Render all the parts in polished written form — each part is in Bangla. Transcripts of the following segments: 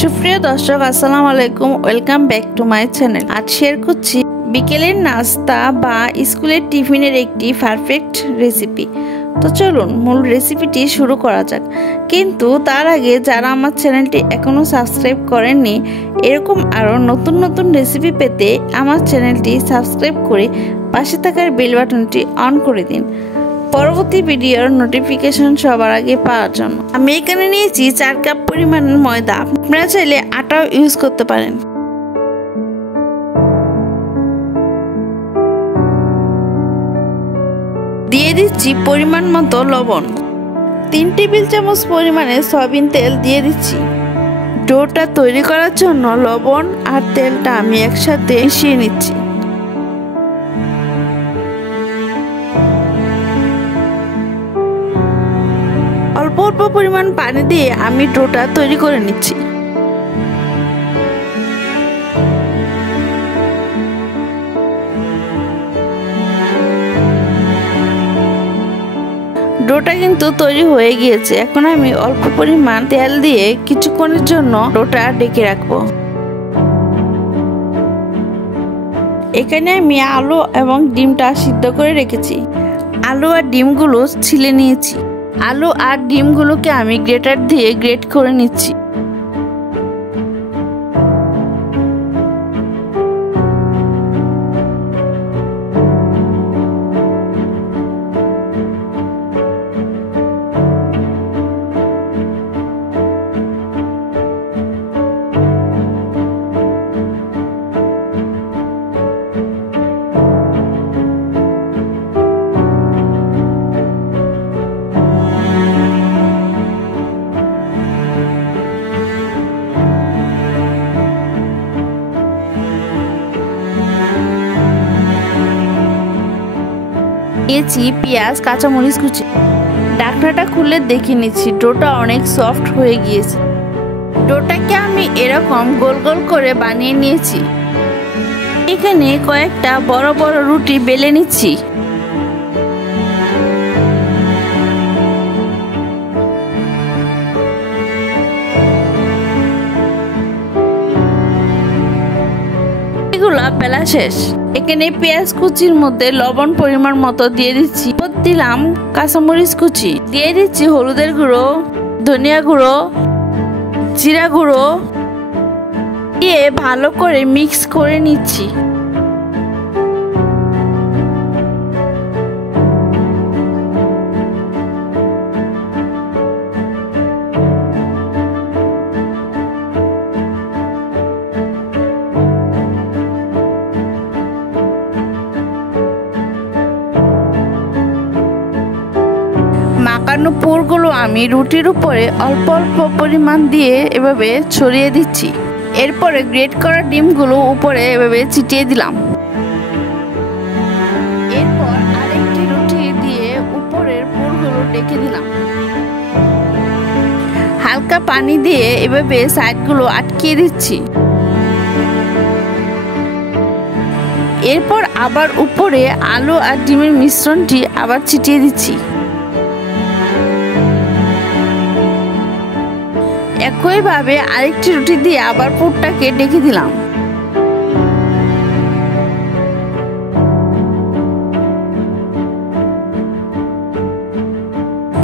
সুপ্রিয় দর্শক, আসসালামু আলাইকুম। Welcome back to my channel. আজ শেয়ার করছি বিকেলের নাস্তা বা স্কুলের টিফিনের একটি পারফেক্ট রেসিপি। তো চলুন মূল রেসিপিটি শুরু করা যাক। কিন্তু তার আগে যারা আমার চ্যানেলটি এখনও সাবস্ক্রাইব করেননি, এরকম আরও নতুন নতুন রেসিপি পেতে আমার চ্যানেলটি সাবস্ক্রাইব করে পাশে থাকার বেল বাটনটি অন করে দিন পরবর্তী ভিডিওর নোটিফিকেশন সবার আগে পাওয়ার জন্য। আমি এখানে নিয়েছি 4 কাপ পরিমাণ ময়দা। আপনারা চাইলে আটাও ইউজ করতে পারেন। দিয়ে দিচ্ছি পরিমাণ মতো লবণ। 3 টেবিল চামচ পরিমাণে সয়াবিন তেল দিয়ে দিচ্ছি। ডোটা তৈরি করার জন্য লবণ আর তেলটা আমি একসাথে মিশিয়ে নিচ্ছি। অল্প অল্প পরিমাণ পানি দিয়ে আমি ডোটা তৈরি করে নিচ্ছি। ডোটা কিন্তু তৈরি হয়ে গিয়েছে। এখন আমি অল্প পরিমাণ তেল দিয়ে কিছুক্ষণের জন্য ডোটা ঢেকে রাখবো। এখানে আমি আলু এবং ডিমটা সিদ্ধ করে রেখেছি। আলু আর ডিমগুলো ছিলে নিয়েছি। আলু আর ডিমগুলোকে আমি গ্রেটার দিয়ে গ্রেট করে নিচ্ছি। নিয়েছি পেঁয়াজ, কাঁচামরিচ কুচি। ঢাকনাটা খুলে দেখে নিচ্ছি ডোটা অনেক সফট হয়ে গিয়েছে। ডোটাকে আমি এরকম গোল গোল করে বানিয়ে নিয়েছি। এখানে কয়েকটা বড় বড় রুটি বেলে নিচ্ছি। বেলা শেষ। এখানে পেঁয়াজ কুচির মধ্যে লবণ পরিমাণ মতো দিয়ে দিচ্ছি। দিলাম কাঁচামরিচ কুচি, দিয়ে দিচ্ছি হলুদের গুঁড়ো, ধনিয়া গুঁড়ো, জিরা গুঁড়ো দিয়ে ভালো করে মিক্স করে নিচ্ছি। মাখানো পুরগুলো আমি রুটির উপরে অল্প অল্প পরিমাণ দিয়ে এভাবে ছড়িয়ে দিচ্ছি। এরপরে গ্রেট করা ডিমগুলো উপরে এভাবে ছিটিয়ে দিলাম। এরপর আরেকটি রুটি দিয়ে উপরের পুরগুলো ঢেকে দিলাম। হালকা পানি দিয়ে এভাবে সাইডগুলো আটকিয়ে দিচ্ছি। এরপর আবার উপরে আলু আর ডিমের মিশ্রণটি আবার ছিটিয়ে দিচ্ছি। একইভাবে আরেকটি রুটি দিয়ে আবার পুরটাকে ঢেকে দিলাম।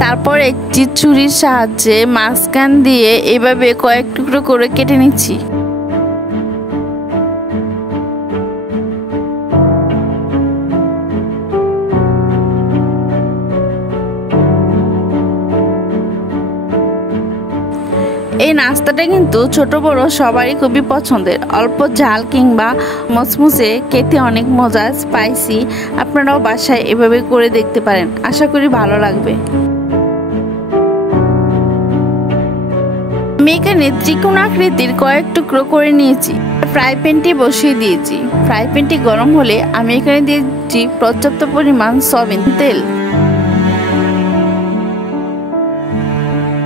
তারপর একটি ছুরির সাহায্যে মাঝখান দিয়ে এভাবে কয়েক টুকরো করে কেটে নিচ্ছি। এই নাস্তাটা কিন্তু ছোট বড় সবারই খুবই পছন্দের। অল্প ঝাল কিংবা মচমচে, খেতে অনেক মজা, স্পাইসি। আপনারাও বাসায় এভাবে করে দেখতে পারেন, আশা করি ভালো লাগবে। আমি এখানে ত্রিকোণ আকৃতির কয়েক টুকরো করে নিয়েছি। ফ্রাই প্যানটি বসিয়ে দিয়েছি। ফ্রাই প্যানটি গরম হলে আমি এখানে দিয়েছি পর্যাপ্ত পরিমাণ সয়াবিন তেল।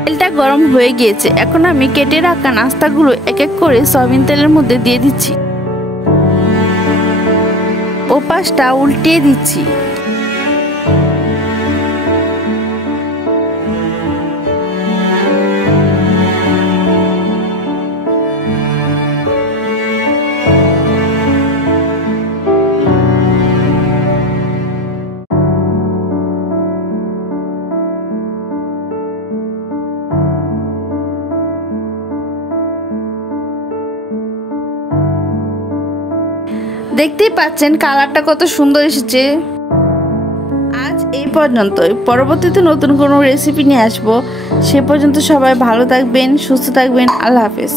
তেলটা গরম হয়ে গিয়েছে। এখন আমি কেটে রাখা নাস্তাগুলো এক এক করে সয়াবিন তেলের মধ্যে দিয়ে দিচ্ছি। ও পাশটা উল্টিয়ে দিচ্ছি। দেখতেই পাচ্ছেন কালারটা কত সুন্দর এসেছে। আজ এই পর্যন্তই, পরবর্তীতে নতুন কোনো রেসিপি নিয়ে আসবো। সে পর্যন্ত সবাই ভালো থাকবেন, সুস্থ থাকবেন। আল্লাহ হাফেজ।